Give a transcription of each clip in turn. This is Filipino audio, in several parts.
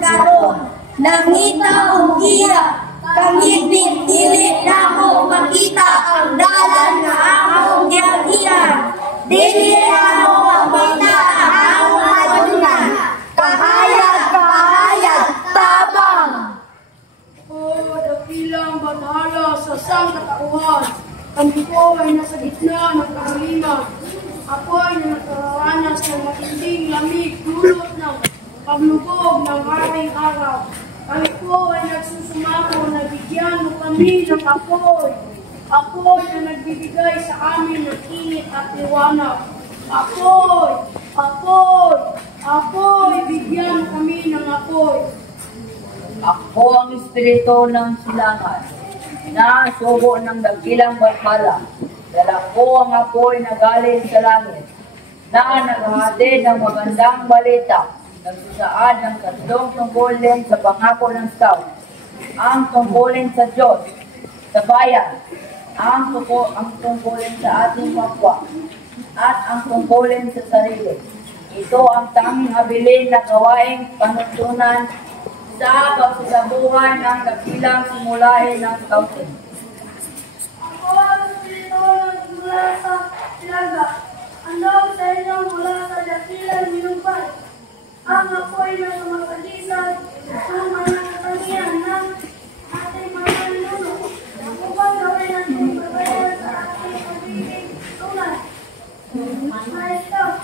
karon. Nangita og giya, kangipit dili nako makita ang dalan nga among giagian. Dili nako makita ang among aduna. Kahayag, tabang. Dakilang banhala sa sangkatauhan. Kami po ay nasa gitna ng kahalingan. Ako ay nakaranas ng matinding lamig dulot ng paglubog ng ating araw. Kami po ay nagsusumako na bigyan mo kami ng apoy. Apoy na nagbibigay sa amin ng init at liwanag. Apoy! Apoy! Apoy! Bigyan mo kami ng apoy. Ako ang espiritu ng silangan, na sugo ng dakilang bathala. Dala ko ang apoy na galing sa langit, na naghahatid ng magandang balita, nagsusaad ng tatlong tungkulin sa pangako ng scout, ang tungkulin sa Diyos, sa bayan, ang tungkulin sa ating kapwa, at ang tungkulin sa sarili. Ito ang tanging habilin na gawaing panuntunan sa pagsasabuhan ng dakilang simulahin ng scouting. Ako ang espiritu mula sa ilaga, andog sa inyong mula sa dakilang minumpay. Ang apoy na sumagalisan ang mga katangian ng ating mga ninuno. Upang gawin natin pagbayan sa ating pagiging tunay. Mga scout,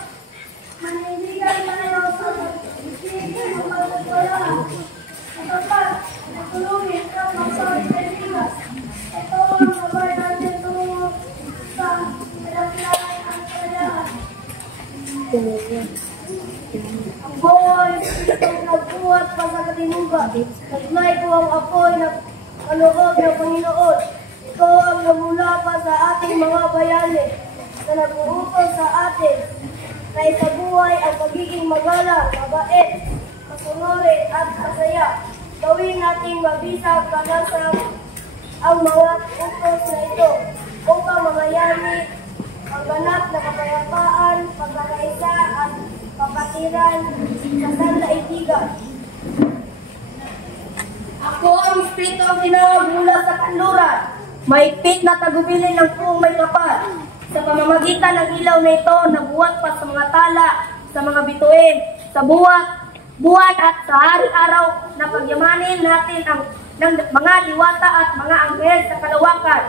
manindigan tayo sa pagiging mapagpapalahan. Kapag natulungin ang magpapalipas, ito ang gabay natin tungo sa kadakilaan at kadakilaan. Ang buhay ang nagbuhat pa sa katinuga. Naglay ko ang apoy na kaloob ng Panginoon. Ito ang namula pa sa ating mga bayani na nag-uupos sa atin. Kaya sa buhay ang pagiging magalang, mabait, masunori at masaya. Gawin nating mabisag pagasang ang mga utos na ito upang mamayani ang ganap na kapayapaan, pagkakaisa at kapatiran sa sandaigdigan. Ako ang espiritu ang tinawag mula sa kanluran. Mahigpit na tagubilin ng puong may kapal. Sa pamamagitan ng ilaw na ito, nabuhat pa sa mga tala, sa mga bituin, sa buwan at sa hari-araw na pagyamanin natin ang ng mga diwata at mga anghel sa kalawakan.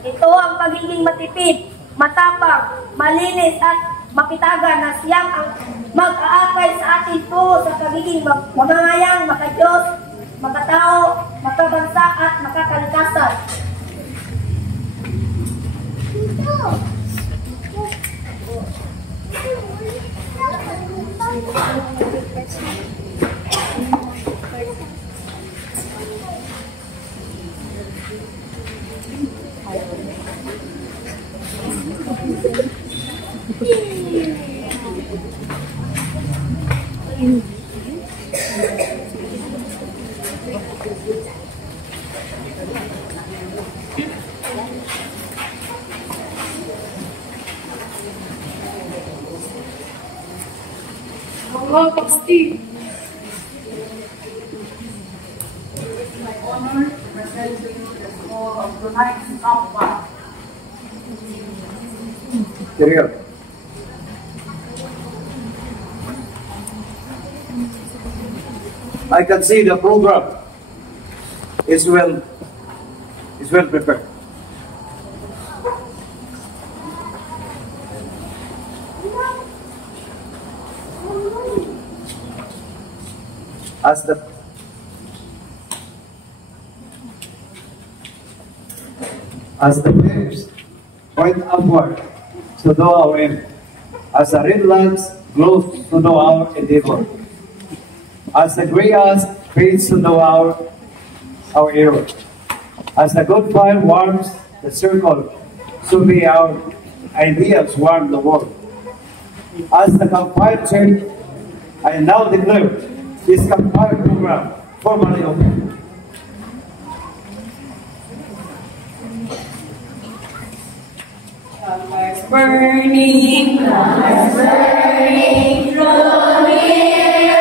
Ito ang pagiging matipid, matapang, malinis at mapitagan na siyang ang mag-aakay sa atin po sa pagiging mamangayang, makadiyos, makatao, makabansa at makakalikasan. Mga kapatid, My honor to present to you the score of tonight's combat. Serial. I can see the program is well prepared. As the flames point upward to know our aim, as the red lamps glow to know our endeavor, as the gray ash fades to know our error, as the good fire warms the circle, so may our ideas warm the world. As the campfire church, I now declare this campfire program formally open. Flowers burning, draw near,